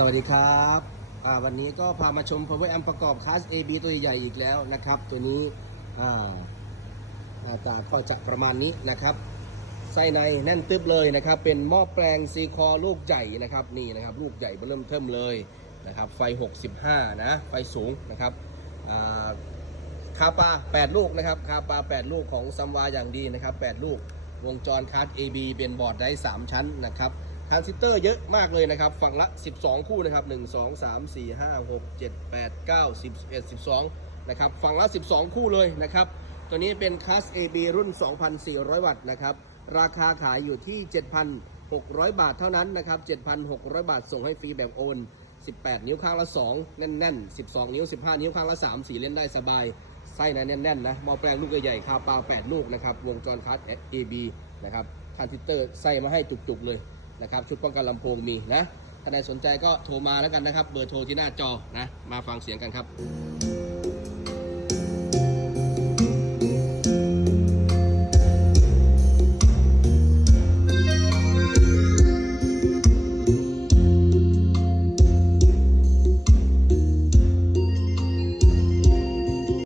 สวัสดีครับวันนี้ก็พามาชม Power Amp ประกอบคลาส AB ตัวใหญ่ๆอีกแล้วนะครับ ตัวนี้าหน้าตาก็จะประมาณนี้นะครับ ไส้ในแน่นตึบเลยนะครับ เป็นหม้อแปลงซีคอลูกใหญ่นะครับนี่นะครับ ลูกใหญ่เริ่มเทิมเลยนะครับ ไฟ 65 นะ ไฟสูงนะครับคาปา 8 ลูกนะครับ คาปา 8 ลูกของซัมวาอย่างดีนะครับ 8 ลูกวงจรคาร์ด AB เป็นบอร์ดได้ 3 ชั้นนะครับ ทรานซิสเตอร์เยอะมากเลยนะครับ ฝั่งละ 12 คู่นะครับ 1 2 3 4 5 6 7 8 9 10 11 12 นะครับ ฝั่งละ 12 คู่เลยนะครับ ตัวนี้เป็นคัส AB รุ่น 2,400 วัตต์นะครับ ราคาขายอยู่ที่ 7,600 บาทเท่านั้นนะครับ 7,600 บาทส่งให้ฟรีแบบโอน 18 นิ้วข้างละ 2 แน่นๆ 12 นิ้ว 15 นิ้วข้างละ 3 4 เล่นได้สบาย ไส้นะแน่นๆนะมอแปลงลูกใหญ่ๆคาปา 8 ลูกนะครับ วงจรคัส AB นะครับทานซิสเตอร์ใส่มาให้จุกๆเลย นะครับชุดป้องกันลำโพงมีนะถ้าใครสนใจก็โทรมาแล้วกันนะครับ เบอร์โทรที่หน้าจอนะมาฟังเสียงกันครับ